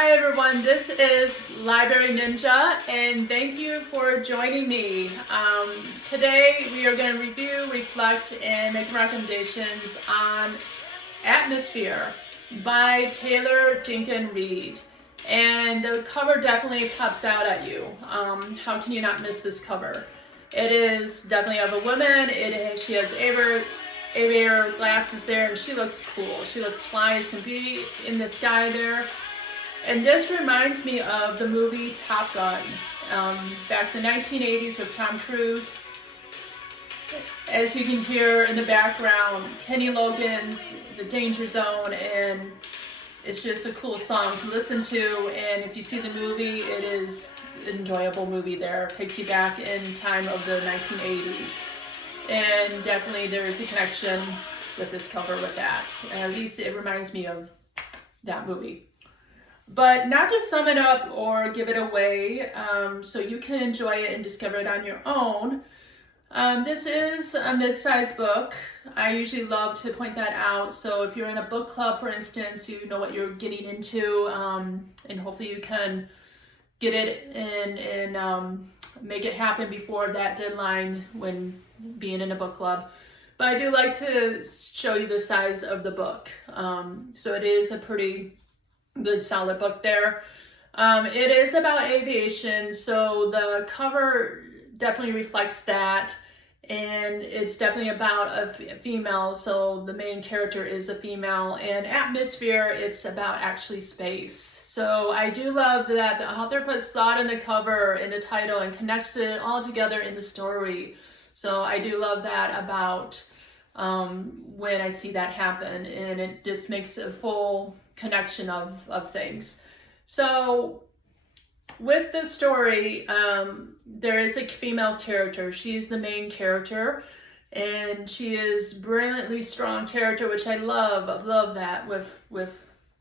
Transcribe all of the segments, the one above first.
Hi everyone, this is Library Ninja and thank you for joining me. Today we are going to review, reflect, and make recommendations on Atmosphere by Taylor Jenkins Reid. And the cover definitely pops out at you. How can you not miss this cover? It is definitely of a woman. She has aviator glasses there and she looks cool. She looks fly as can be in the sky there. And this reminds me of the movie Top Gun, back in the 1980s with Tom Cruise. As you can hear in the background, Kenny Loggins, The Danger Zone, and it's just a cool song to listen to. And if you see the movie, it is an enjoyable movie there. It takes you back in time of the 1980s. And definitely there is a connection with this cover with that. At least it reminds me of that movie. But not to sum it up or give it away, so you can enjoy it and discover it on your own. This is a mid-sized book. I usually love to point that out. So if you're in a book club, for instance, you know what you're getting into, and hopefully you can get it in and make it happen before that deadline when being in a book club. But I do like to show you the size of the book. So it is a pretty good solid book there. It is about aviation, so the cover definitely reflects that, and it's definitely about a female, so the main character is a female. And Atmosphere, it's about actually space. So I do love that the author puts thought in the cover, in the title, and connects it all together in the story. So I do love that about when I see that happen, and it just makes a full connection of things. So with the story, there is a female character. She's the main character, and she is brilliantly strong character, which I love. I love that with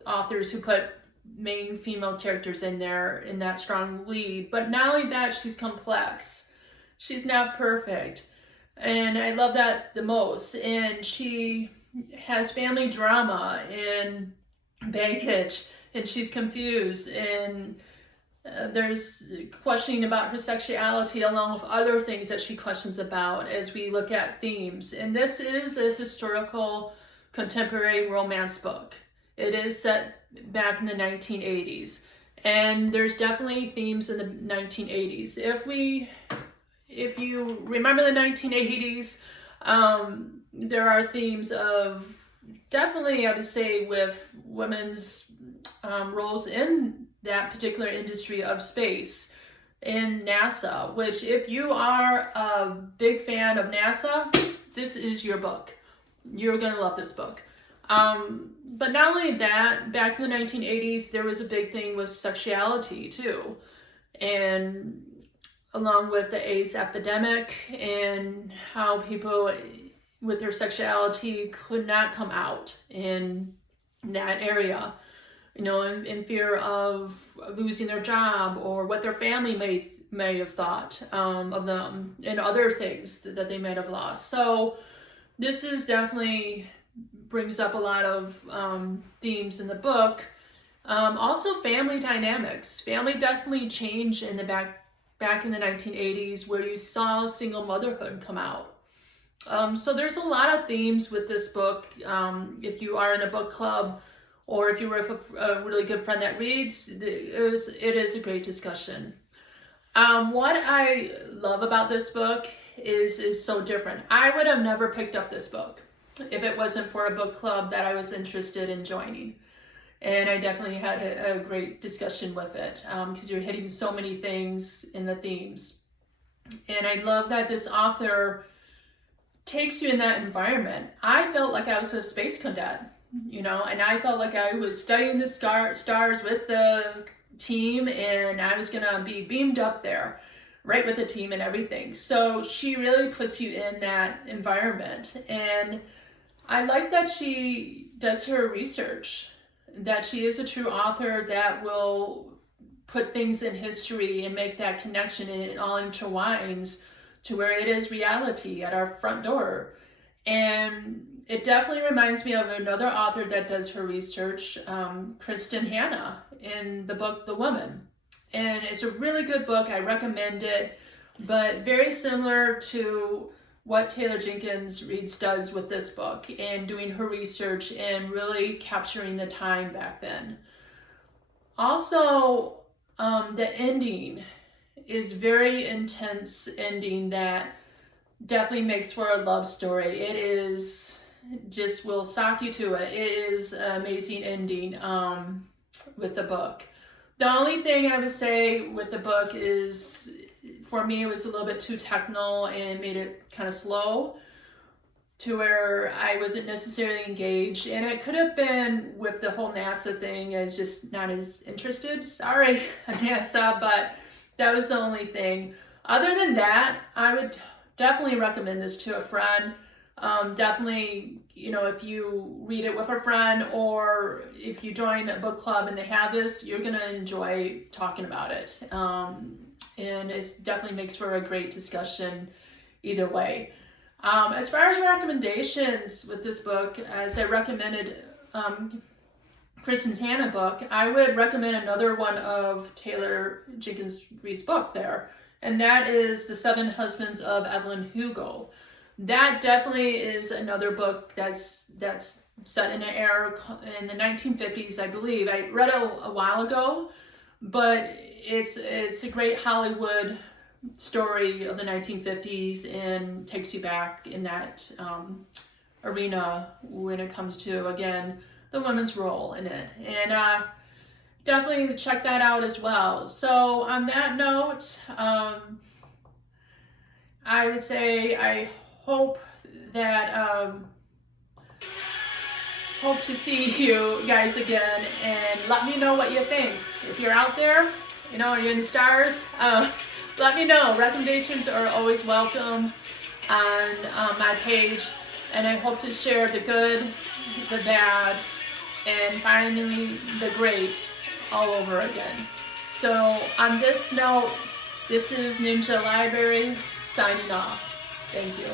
authors who put main female characters in there in that strong lead. But not only that, she's complex. She's not perfect. And I love that the most. And she has family drama and baggage, and she's confused, and there's questioning about her sexuality along with other things that she questions about as we look at themes. And this is a historical contemporary romance book. It is set back in the 1980s, and there's definitely themes in the 1980s. If you remember the 1980s, there are themes of definitely, I would say, with women's roles in that particular industry of space in NASA, which if you are a big fan of NASA, this is your book. You're going to love this book. But not only that, back in the 1980s, there was a big thing with sexuality too. And along with the AIDS epidemic and how people with their sexuality could not come out in that area, you know, in fear of losing their job or what their family may have thought of them and other things that they might have lost. So this is definitely brings up a lot of themes in the book. Also family dynamics. Family definitely changed in the back in the 1980s, where you saw single motherhood come out. So there's a lot of themes with this book. If you are in a book club, or if you're with a really good friend that reads, it is a great discussion. What I love about this book is so different. I would have never picked up this book if it wasn't for a book club that I was interested in joining. And I definitely had a great discussion with it, because you're hitting so many things in the themes. And I love that this author takes you in that environment. I felt like I was a space cadet, you know, and I felt like I was studying the stars with the team, and I was gonna be beamed up there, right with the team and everything. So she really puts you in that environment. And I like that she does her research, that she is a true author that will put things in history and make that connection, and it all intertwines to where it is reality at our front door. And It definitely reminds me of another author that does her research, Kristen in the book The Woman. And it's a really good book. I recommend it, but very similar to what Taylor Jenkins Reid does with this book and doing her research and really capturing the time back then. Also, the ending is very intense ending that definitely makes for a love story. It is just will shock you to it. It is an amazing ending with the book. The only thing I would say with the book is, for me, it was a little bit too technical and made it kind of slow to where I wasn't necessarily engaged. And it could have been with the whole NASA thing, I was just not as interested. Sorry, NASA, but that was the only thing. Other than that, I would definitely recommend this to a friend. Definitely, you know, if you read it with a friend or if you join a book club and they have this, you're going to enjoy talking about it. And it definitely makes for a great discussion either way. As far as recommendations with this book, as I recommended Kristen's Hannah book, I would recommend another one of Taylor Jenkins Reid's book there, and that is The 7 Husbands of Evelyn Hugo. That definitely is another book that's set in an era in the 1950s, I believe. I read it a while ago, but it's a great Hollywood story of the 1950s and takes you back in that arena when it comes to, again, the women's role in it. And definitely check that out as well. So on that note, I would say I hope that hope to see you guys again, and let me know what you think. If you're out there, you know, you're in the stars, let me know. Recommendations are always welcome on my page, and I hope to share the good, the bad, and finally the great all over again. So on this note, this is Ninja Library signing off. Thank you.